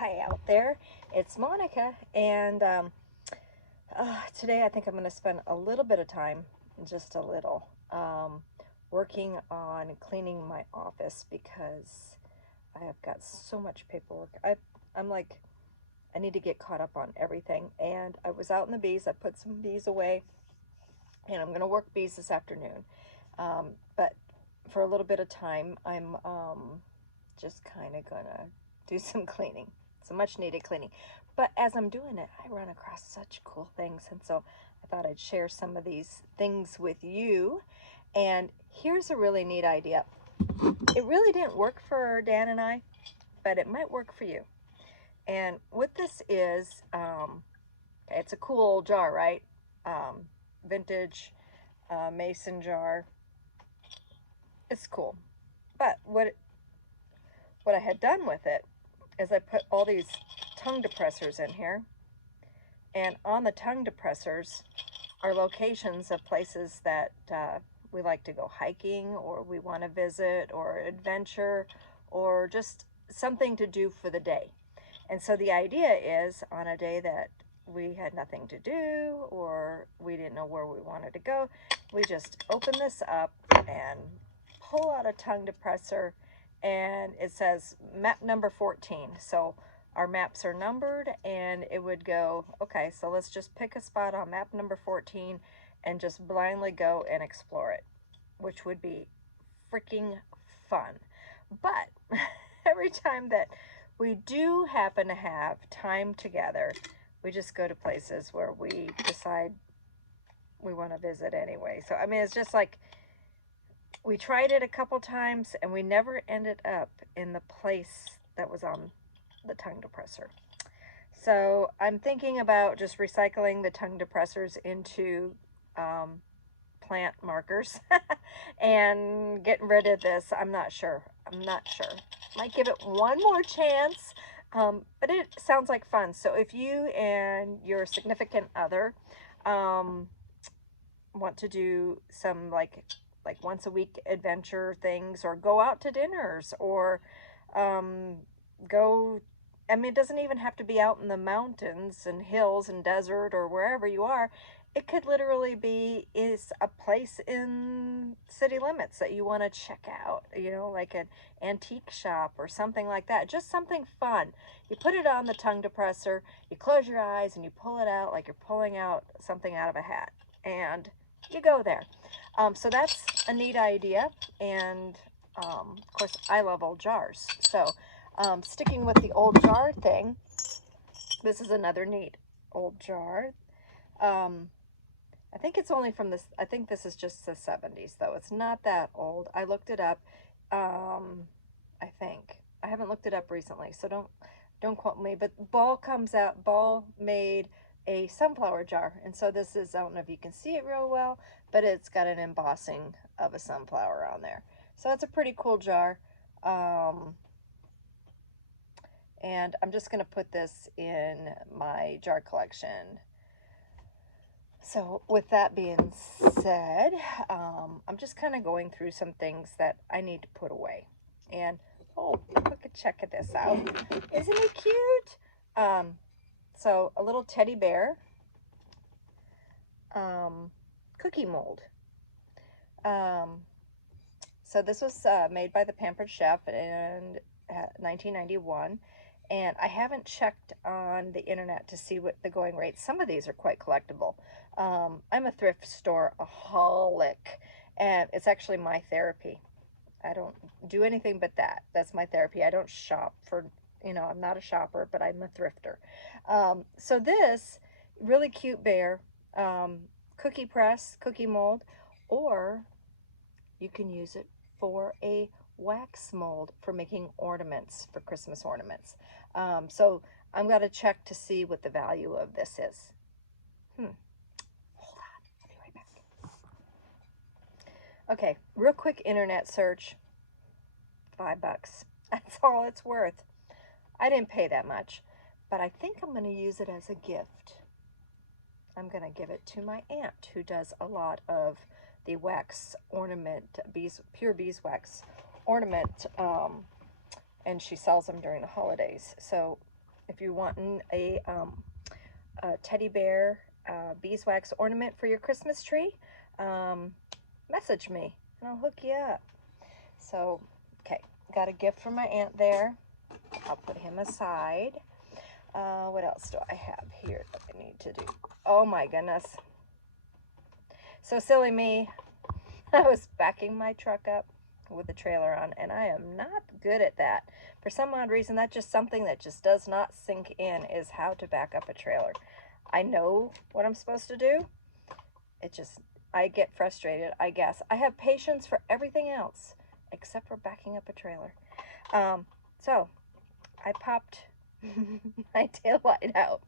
Hi out there, it's Monica, and today I think I'm going to spend a little bit of time, just a little, working on cleaning my office because I have got so much paperwork. I'm like, I need to get caught up on everything, and I was out in the bees. I put some bees away, and I'm going to work bees this afternoon, but for a little bit of time, I'm just kind of going to do some cleaning. Some much needed cleaning. But as I'm doing it, I run across such cool things. And so I thought I'd share some of these things with you. And here's a really neat idea. It really didn't work for Dan and I, but it might work for you. And what this is, it's a cool old jar, right? Vintage mason jar. It's cool. But what I had done with it is I put all these tongue depressors in here. And on the tongue depressors are locations of places that we like to go hiking, or we want to visit, or adventure, or just something to do for the day. And so the idea is, on a day that we had nothing to do or we didn't know where we wanted to go, we just open this up and pull out a tongue depressor, and it says map number 14. So our maps are numbered, and it would go, okay, so let's just pick a spot on map number 14 and just blindly go and explore it, which would be freaking fun. But every time that we do happen to have time together, we just go to places where we decide we want to visit anyway. So, I mean, it's just like we tried it a couple times and we never ended up in the place that was on the tongue depressor. So I'm thinking about just recycling the tongue depressors into plant markers and getting rid of this. I'm not sure. Might give it one more chance, but it sounds like fun. So if you and your significant other want to do some like once a week adventure things, or go out to dinners, or go, I mean, it doesn't even have to be out in the mountains and hills and desert or wherever you are. It could literally be is a place in city limits that you want to check out, you know, like an antique shop or something like that. Just something fun. You put it on the tongue depressor, you close your eyes, and you pull it out like you're pulling out something out of a hat, and you go there. So that's a neat idea, and of course I love old jars. So sticking with the old jar thing, this is another neat old jar. I think it's only from this, I think this is just the 70s though. It's not that old. I looked it up. I think. I haven't looked it up recently, so don't quote me, but Ball made a sunflower jar. And so this is, I don't know if you can see it real well, but it's got an embossing of a sunflower on there. So it's a pretty cool jar. And I'm just going to put this in my jar collection. So with that being said, I'm just kind of going through some things that I need to put away. And, oh, look at, check this out. Isn't it cute? So a little teddy bear, cookie mold. So this was made by the Pampered Chef in 1991. And I haven't checked on the internet to see what the going rates. Some of these are quite collectible. I'm a thrift store aholic, and it's actually my therapy. I don't do anything but that. That's my therapy. I don't shop for, you know, I'm not a shopper, but I'm a thrifter. So this really cute bear, cookie press, cookie mold, or you can use it for a wax mold for making ornaments, for Christmas ornaments. So I'm going to check to see what the value of this is. Hold on, I'll be right back. Okay, real quick internet search. $5. That's all it's worth. I didn't pay that much, but I think I'm going to use it as a gift. I'm going to give it to my aunt, who does a lot of the wax ornament, pure beeswax ornament, and she sells them during the holidays. So if you want a teddy bear beeswax ornament for your Christmas tree, message me and I'll hook you up. So, okay, got a gift from my aunt there. I'll put him aside. What else do I have here that I need to do? Oh my goodness. So silly me. I was backing my truck up with the trailer on, and I am not good at that. For some odd reason, that's just something that just does not sink in, is how to back up a trailer. I know what I'm supposed to do. It just, I get frustrated, I guess. I have patience for everything else, except for backing up a trailer. So, I popped my tail light out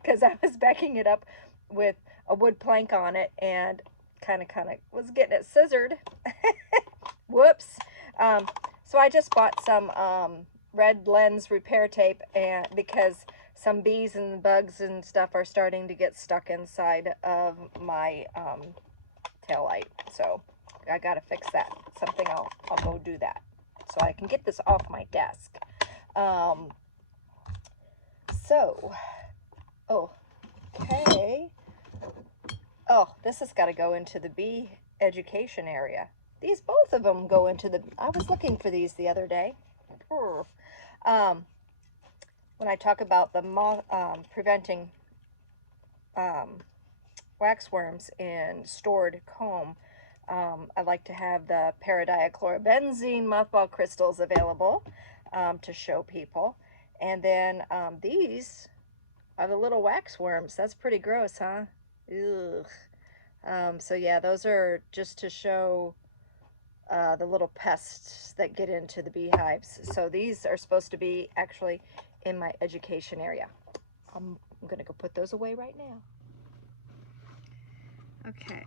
because I was backing it up with a wood plank on it and kind of was getting it scissored. Whoops. So I just bought some red lens repair tape, and because some bees and bugs and stuff are starting to get stuck inside of my tail light. So I got to fix that. Something I'll go do that so I can get this off my desk. Okay. Oh, this has got to go into the bee education area. These, both of them go into the, I was looking for these the other day. When I talk about the moth, preventing waxworms in stored comb, I like to have the paradiachlorobenzene mothball crystals available to show people. And then these are the little waxworms. That's pretty gross, huh? Ugh. So yeah, those are just to show the little pests that get into the beehives. So these are supposed to be actually in my education area. I'm going to go put those away right now. Okay.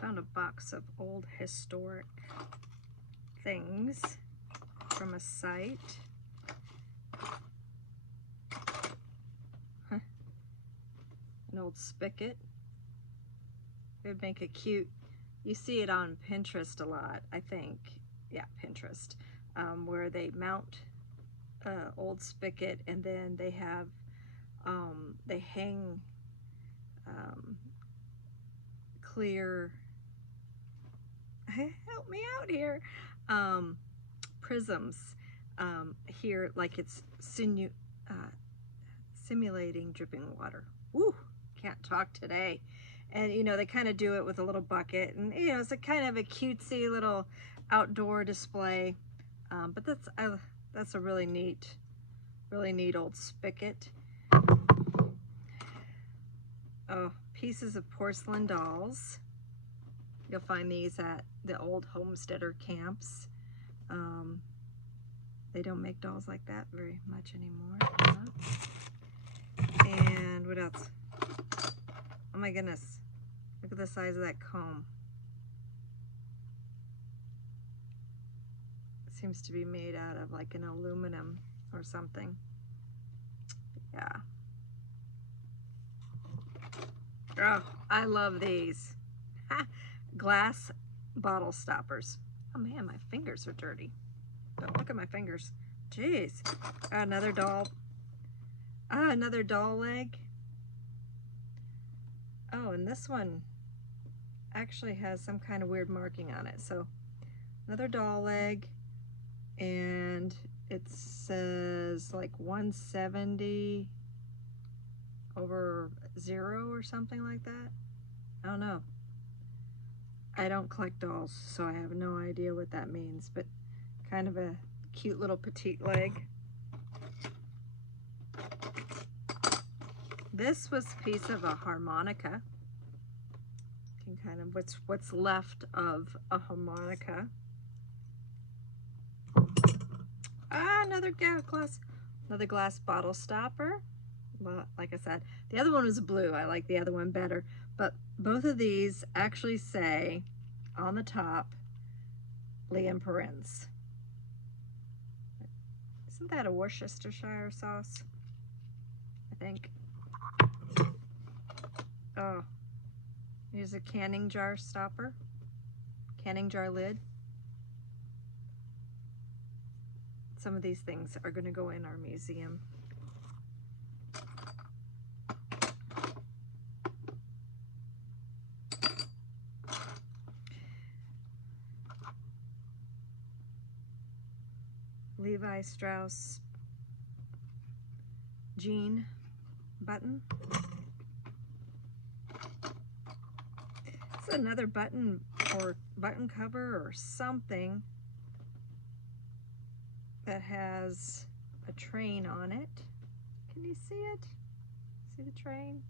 Found a box of old historic things from a site. An old spigot. It would make a cute, you see it on Pinterest a lot, I think. Yeah, Pinterest. Where they mount old spigot, and then they have, they hang clear, help me out here, prisms here, like it's simulating dripping water. Woo, can't talk today. And you know, they kind of do it with a little bucket, and you know, it's a kind of a cutesy little outdoor display. But that's a really neat old spigot. Oh, pieces of porcelain dolls. You'll find these at the Old Homesteader camps. They don't make dolls like that very much anymore. And what else? Oh my goodness. Look at the size of that comb. It seems to be made out of like an aluminum or something. Yeah. Oh, I love these. Glass bottle stoppers. Oh man, my fingers are dirty. Don't look at my fingers. Jeez. Another doll. Another doll leg. Oh, and this one actually has some kind of weird marking on it. So another doll leg, and it says like 170/0 or something like that. I don't know. I don't collect dolls, so I have no idea what that means, but kind of a cute little petite leg. This was a piece of a harmonica. You can kind of, what's left of a harmonica. Another glass bottle stopper. Well, like I said, the other one was blue. I like the other one better. But both of these actually say on the top, Liam Perrins. Isn't that a Worcestershire sauce? I think. Oh, here's a canning jar stopper, canning jar lid. some of these things are going to go in our museum. Levi Strauss jean button. It's another button or button cover or something that has a train on it. Can you see it? See the train?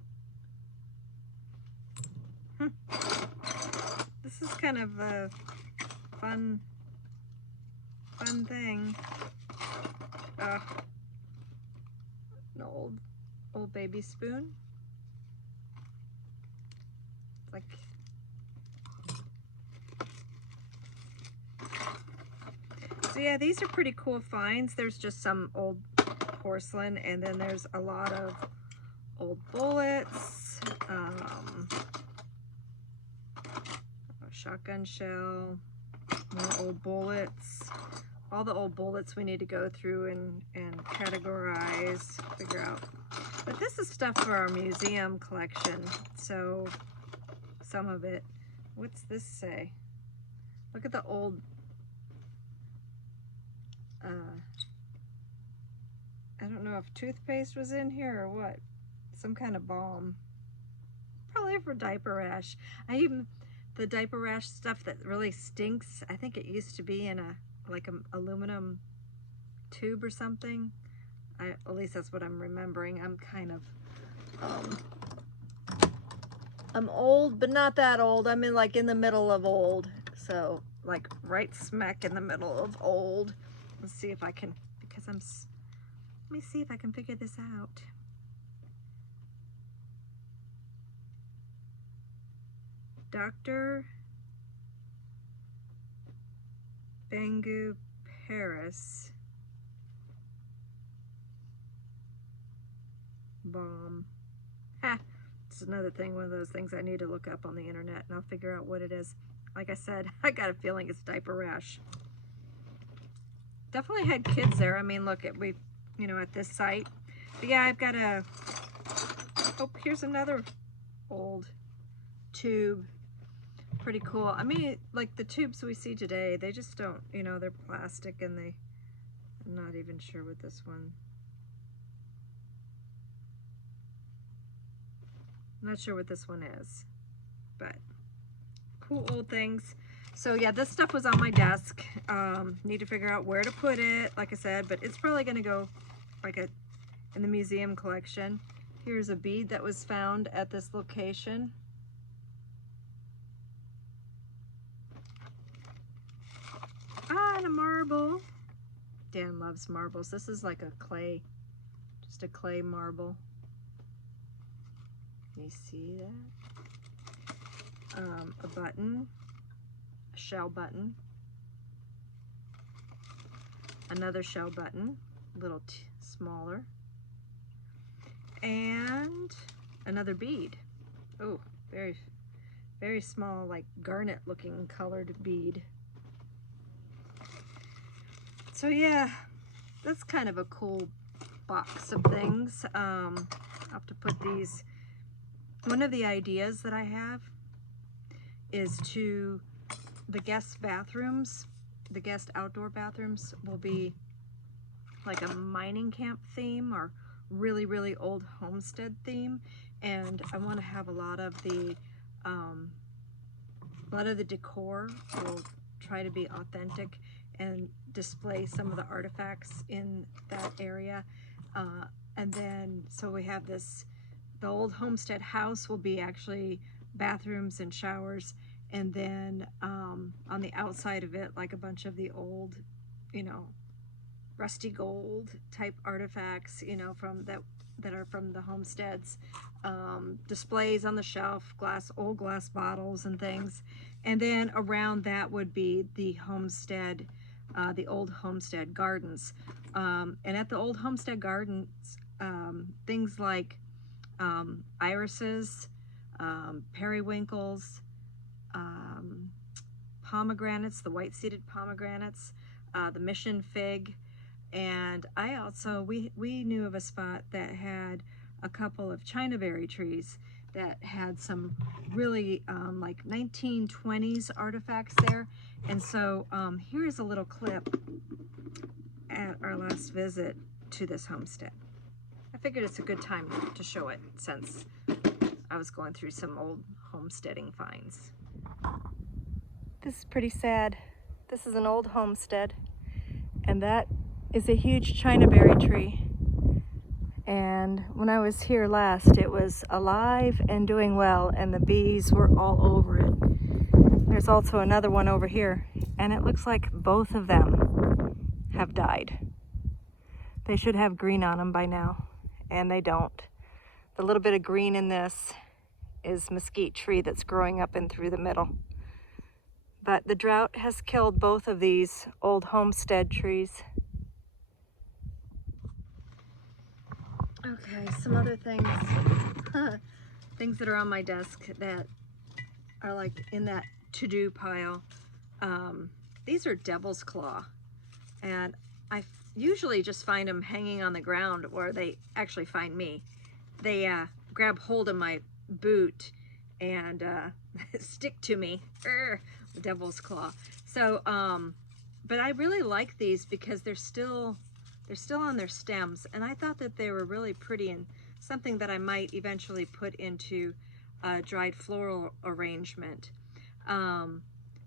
This is kind of a fun thing. An old baby spoon. Like, so yeah, these are pretty cool finds. There's just some old porcelain, and then there's a lot of old bullets, a shotgun shell, more old bullets. All the old bullets we need to go through and categorize, figure out. But this is stuff for our museum collection, so some of it. What's this say? Look at the old, I don't know if toothpaste was in here or what. Some kind of balm. Probably for diaper rash. The diaper rash stuff that really stinks, I think it used to be in like an aluminum tube or something. At least that's what I'm remembering. I'm kind of, I'm old, but not that old. I'm in the middle of old. So like right smack in the middle of old. Let's see if I can, because let me see if I can figure this out. Dr. Bangu Paris balm. Ha! It's another thing, one of those things I need to look up on the internet, and I'll figure out what it is. Like I said, I got a feeling it's diaper rash. Definitely had kids there. I mean, look at at this site. But yeah, I've got oh, here's another old tube. Pretty cool. I mean, like the tubes we see today, they just don't, they're plastic, and I'm not even sure what this one. I'm not sure what this one is, but cool old things. So yeah, this stuff was on my desk. Need to figure out where to put it, like I said, but it's probably going to go in the museum collection. Here's a bead that was found at this location. And a marble. Dan loves marbles. This is like a clay, just a clay marble. Can you see that? A button, a shell button, another shell button, a little smaller, and another bead. Oh, very, very small, like garnet looking colored bead. So yeah, that's kind of a cool box of things. I'll have to put these. One of the ideas that I have is the guest bathrooms, the guest outdoor bathrooms will be like a mining camp theme or really, really old homestead theme. And I want to have a lot of the decor will try to be authentic and display some of the artifacts in that area. And then, so we have the old homestead house will be actually bathrooms and showers. And then on the outside of it, like a bunch of the old, rusty gold type artifacts, from that are from the homesteads. Displays on the shelf, old glass bottles and things. And then around that would be the homestead, the old homestead gardens. And at the old homestead gardens, things like irises, periwinkles, pomegranates, the white-seeded pomegranates, the mission fig, And we knew of a spot that had a couple of Chinaberry trees that had some really like 1920s artifacts there. And so here's a little clip at our last visit to this homestead. I figured it's a good time to show it since I was going through some old homesteading finds. This is pretty sad. This is an old homestead, and that is a huge Chinaberry tree. And when I was here last, it was alive and doing well, and the bees were all over it. There's also another one over here, and it looks like both of them have died. They should have green on them by now, and they don't. The little bit of green in this is mesquite tree that's growing up in through the middle. But the drought has killed both of these old homestead trees. Okay, some other things, things that are on my desk that are like in that to-do pile. These are devil's claw, and I usually just find them hanging on the ground, or they actually find me. They grab hold of my boot and stick to me. The devil's claw. So, but I really like these because they're still on their stems, and I thought that they were really pretty and something that I might eventually put into a dried floral arrangement.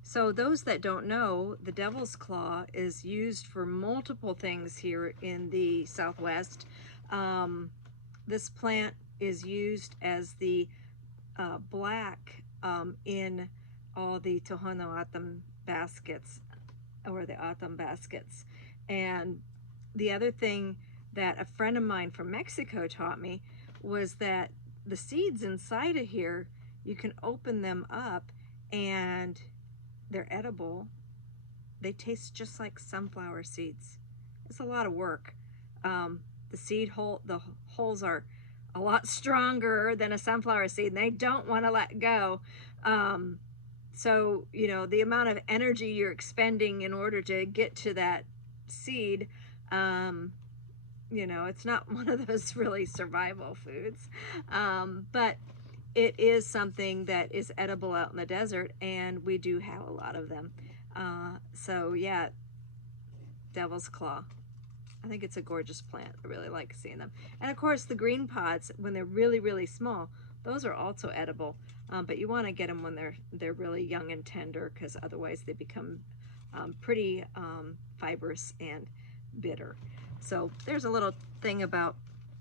So those that don't know, the devil's claw is used for multiple things here in the Southwest. This plant is used as the black in all the Tohono O'odham baskets, or the O'odham baskets. And the other thing that a friend of mine from Mexico taught me was that the seeds inside of here, you can open them up and they're edible. They taste just like sunflower seeds. It's a lot of work. The holes are a lot stronger than a sunflower seed, and they don't want to let go. So, you know, the amount of energy you're expending in order to get to that seed, you know, it's not one of those really survival foods, but it is something that is edible out in the desert, and we do have a lot of them. So yeah, devil's claw. I think it's a gorgeous plant. I really like seeing them. And of course, the green pods, when they're really, really small, those are also edible. But you want to get them when they're really young and tender, because otherwise they become pretty fibrous and bitter. So there's a little thing about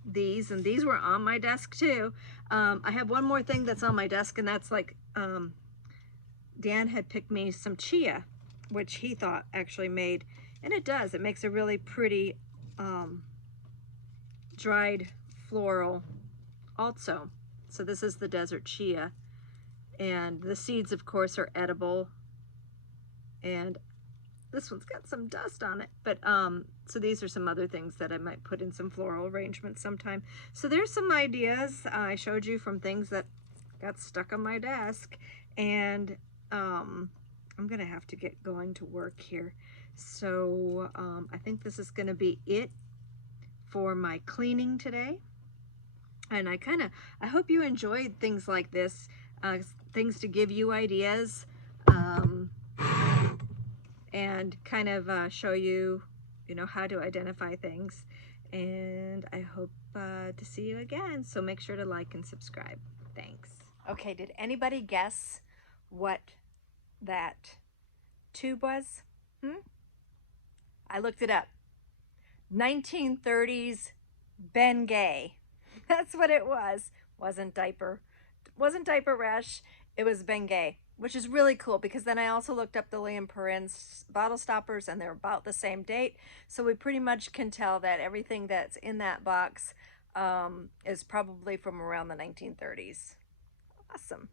these, and these were on my desk too. I have one more thing that's on my desk, and that's like Dan had picked me some chia, which he thought actually made, and it does, it makes a really pretty dried floral also. So this is the desert chia, and the seeds of course are edible, and this one's got some dust on it, but so these are some other things that I might put in some floral arrangements sometime. So there's some ideas I showed you from things that got stuck on my desk, and I'm gonna have to get going to work here. So I think this is gonna be it for my cleaning today. And I hope you enjoyed things like this, things to give you ideas, and kind of show you, you know, how to identify things. And I hope to see you again. So make sure to like and subscribe. Thanks. Okay, did anybody guess what that tube was? I looked it up. 1930s Bengay. That's what it was. Wasn't diaper rash. It was Bengay, which is really cool, because then I also looked up the Liam Perrin's bottle stoppers, and they're about the same date. So we pretty much can tell that everything that's in that box is probably from around the 1930s. Awesome.